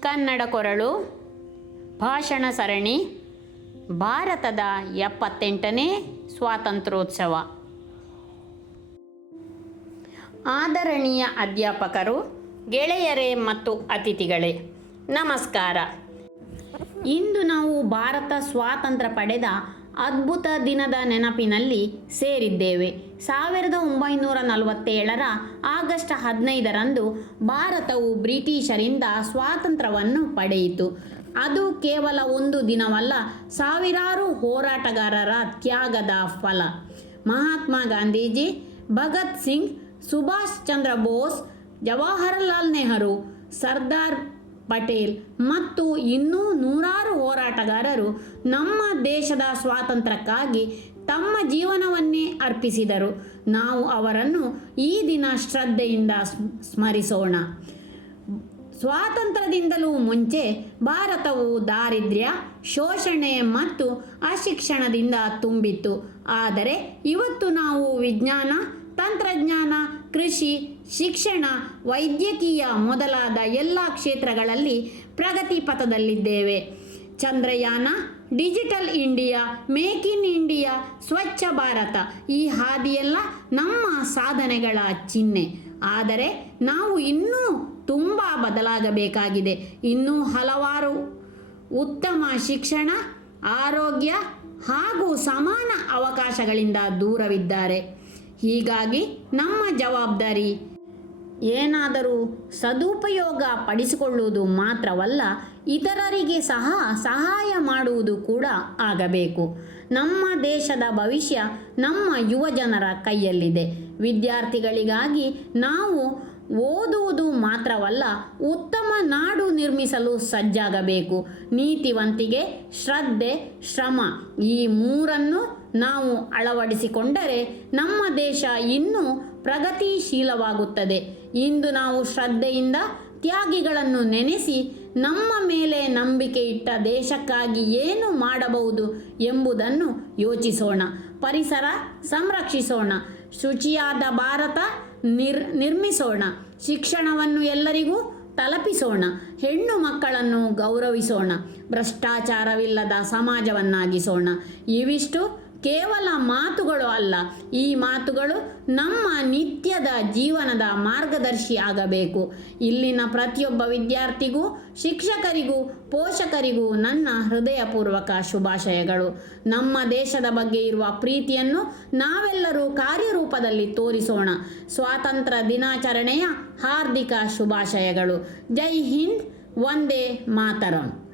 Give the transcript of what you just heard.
ಕನ್ನಡ ಕೊರಳು, ಭಾಷಣ ಸರಣಿ, ಭಾರತದ ಎಪ್ಪತ್ತೆಂಟನೇ ಸ್ವಾತಂತ್ರ್ಯೋತ್ಸವ. ಆದರಣೀಯ ಅಧ್ಯಾಪಕರು, ಗೆಳೆಯರೇ ಮತ್ತು ಅತಿಥಿಗಳೇ, ನಮಸ್ಕಾರ. ಇಂದು ನಾವು ಭಾರತ ಸ್ವಾತಂತ್ರ್ಯ ಪಡೆದ ಅದ್ಭುತ ದಿನದ ನೆನಪಿನಲ್ಲಿ ಸೇರಿದ್ದೇವೆ. ಸಾವಿರದ ಒಂಬೈನೂರ ನಲವತ್ತೇಳರ ಆಗಸ್ಟ್ ಹದಿನೈದರಂದು ಭಾರತವು ಬ್ರಿಟಿಷರಿಂದ ಸ್ವಾತಂತ್ರ್ಯವನ್ನು ಪಡೆಯಿತು. ಅದು ಕೇವಲ ಒಂದು ದಿನವಲ್ಲ, ಸಾವಿರಾರು ಹೋರಾಟಗಾರರ ತ್ಯಾಗದ ಫಲ. ಮಹಾತ್ಮ ಗಾಂಧೀಜಿ, ಭಗತ್ ಸಿಂಗ್, ಸುಭಾಷ್ ಚಂದ್ರ ಬೋಸ್, ಜವಾಹರಲಾಲ್ ನೆಹರು, ಸರ್ದಾರ್ ಪಟೇಲ್. ಮತ್ತು ಇನ್ನೂ ನೂರಾರು ಹೋರಾಟಗಾರರು ನಮ್ಮ ದೇಶದ ಸ್ವಾತಂತ್ರ್ಯಕ್ಕಾಗಿ ತಮ್ಮ ಜೀವನವನ್ನೇ ಅರ್ಪಿಸಿದರು. ನಾವು ಅವರನ್ನು ಈ ದಿನ ಶ್ರದ್ಧೆಯಿಂದ ಸ್ಮರಿಸೋಣ. ಸ್ವಾತಂತ್ರ್ಯದಿಂದಲೂ ಮುಂಚೆ ಭಾರತವು ದಾರಿದ್ರ್ಯ, ಶೋಷಣೆ ಮತ್ತು ಅಶಿಕ್ಷಣದಿಂದ ತುಂಬಿತ್ತು. ಆದರೆ ಇವತ್ತು ನಾವು ವಿಜ್ಞಾನ, ತಂತ್ರಜ್ಞಾನ, ಕೃಷಿ ಶಿಕ್ಷಣ, ವೈದ್ಯಕೀಯ ಮೊದಲಾದ ಎಲ್ಲ ಕ್ಷೇತ್ರಗಳಲ್ಲಿ ಪ್ರಗತಿ ಪಥದಲ್ಲಿದ್ದೇವೆ. Chandrayaan, digital India, make in India, Swachh Bharat ಈ ಹಾದಿಯೆಲ್ಲ ನಮ್ಮ ಸಾಧನೆಗಳ ಚಿಹ್ನೆ. ಆದರೆ ನಾವು ಇನ್ನೂ ತುಂಬ ಬದಲಾಗಬೇಕಾಗಿದೆ. ಇನ್ನೂ ಹಲವಾರು ಉತ್ತಮ ಶಿಕ್ಷಣ, ಆರೋಗ್ಯ ಹಾಗೂ ಸಮಾನ ಅವಕಾಶಗಳಿಂದ ದೂರವಿದ್ದಾರೆ. ಹೀಗಾಗಿ ನಮ್ಮ ಜವಾಬ್ದಾರಿ ಏನಾದರೂ ಸದುಪಯೋಗ ಪಡಿಸಿಕೊಳ್ಳುವುದು ಮಾತ್ರವಲ್ಲ, ಇತರರಿಗೆ ಸಹ ಸಹಾಯ ಮಾಡುವುದು ಕೂಡ ಆಗಬೇಕು. ನಮ್ಮ ದೇಶದ ಭವಿಷ್ಯ ನಮ್ಮ ಯುವಜನರ ಕೈಯಲ್ಲಿದೆ. ವಿದ್ಯಾರ್ಥಿಗಳಿಗಾಗಿ ನಾವು ಓದುವುದು ಮಾತ್ರವಲ್ಲ, ಉತ್ತಮ ನಾಡು ನಿರ್ಮಿಸಲು ಸಜ್ಜಾಗಬೇಕು. ನೀತಿವಂತಿಕೆ, ಶ್ರದ್ಧೆ, ಶ್ರಮ ಈ ಮೂರನ್ನು ನಾವು ಅಳವಡಿಸಿಕೊಂಡರೆ ನಮ್ಮ ದೇಶ ಇನ್ನೂ ಪ್ರಗತಿಶೀಲವಾಗುತ್ತದೆ. ಇಂದು ನಾವು ಶ್ರದ್ಧೆಯಿಂದ ತ್ಯಾಗಿಗಳನ್ನು ನೆನೆಸಿ ನಮ್ಮ ಮೇಲೆ ನಂಬಿಕೆ ಇಟ್ಟ ದೇಶಕ್ಕಾಗಿ ಏನು ಮಾಡಬಹುದು ಎಂಬುದನ್ನು ಯೋಚಿಸೋಣ. ಪರಿಸರ ಸಂರಕ್ಷಿಸೋಣ. ಶುಚಿಯಾದ ಭಾರತ ನಿರ್, ನಿರ್ಮಿಸೋಣ. ಶಿಕ್ಷಣವನ್ನು ಎಲ್ಲರಿಗೂ ತಲುಪಿಸೋಣ. ಹೆಣ್ಣು ಮಕ್ಕಳನ್ನು ಗೌರವಿಸೋಣ. ಭ್ರಷ್ಟಾಚಾರವಿಲ್ಲದ ಸಮಾಜವನ್ನಾಗಿಸೋಣ. ಇವಿಷ್ಟು ಕೇವಲ ಮಾತುಗಳು ಅಲ್ಲ, ಈ ಮಾತುಗಳು ನಮ್ಮ ನಿತ್ಯದ ಜೀವನದ ಮಾರ್ಗದರ್ಶಿ ಆಗಬೇಕು. ಇಲ್ಲಿನ ಪ್ರತಿಯೊಬ್ಬ ವಿದ್ಯಾರ್ಥಿಗೂ, ಶಿಕ್ಷಕರಿಗೂ, ಪೋಷಕರಿಗೂ ನನ್ನ ಹೃದಯಪೂರ್ವಕ ಶುಭಾಶಯಗಳು. ನಮ್ಮ ದೇಶದ ಬಗ್ಗೆ ಇರುವ ಪ್ರೀತಿಯನ್ನು ನಾವೆಲ್ಲರೂ ಕಾರ್ಯರೂಪದಲ್ಲಿ ತೋರಿಸೋಣ. ಸ್ವಾತಂತ್ರ್ಯ ದಿನಾಚರಣೆಯ ಹಾರ್ದಿಕ ಶುಭಾಶಯಗಳು. ಜೈ ಹಿಂದ್ ಒಂದೇ ಮಾತರಂ.